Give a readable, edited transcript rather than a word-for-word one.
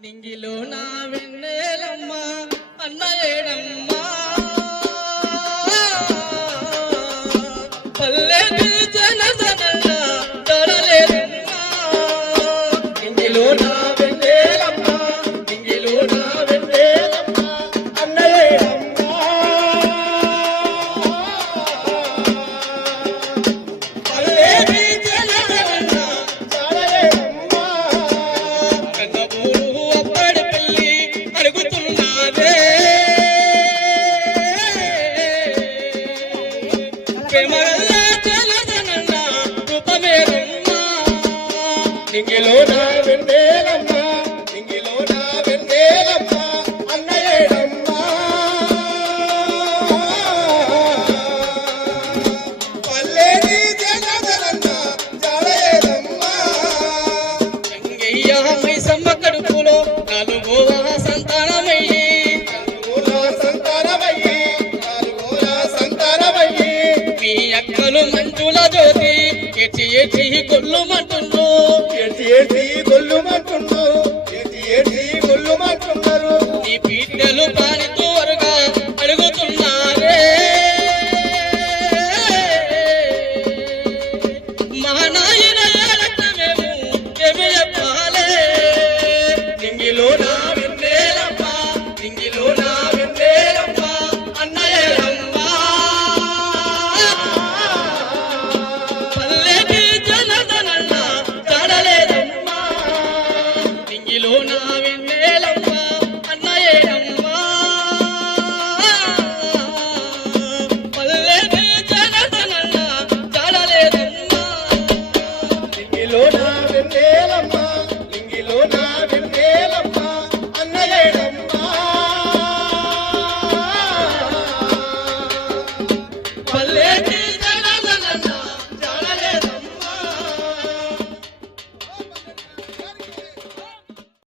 నింగిలో నా వెన్నెలమ్మ అన్నలేడమ్మా పల్లె జనదనల దొరలేదమ్మా నింగిలో నా వెన్నెలమ్మ నింగిలో నా వెన్నెలమ్మ అన్నలేడమ్మా పల్లె జనదనల దొరలేదమ్మా కన్నబూరు అప్పడి పెళ్ళి అడుగుతున్నారే ప్రేమగల్ల జనదనల రూపమేరమ్మా నింగిలో నా వెన్నెలమ్మ నింగిలో నా వెన్నెలమ్మ అన్నయ్యడమ్మా పల్లెని జనదనల జాడయేదమ్మా రంగయ్య మైసమ్మ కడుపులో నాలుగోవ సంతానమయ్యి మీ అక్కలు మంజుల జ్యోతి ఎచి ఎచి గొల్లుమంటుండ్రు నీ బిడ్డలు పానితో వరుగా అడుగుతున్నారే మా నాయన రక్తమేము ఏమి చెప్పాలే నింగిలో నా వెన్నెలమ్మ నింగిలో నా వెన్నెలమ్మ అన్నయ్యలమ్మా పల్లెకి జనదనల జాడలేదమ్మా నింగిలో నా వెన్నెలమ్మ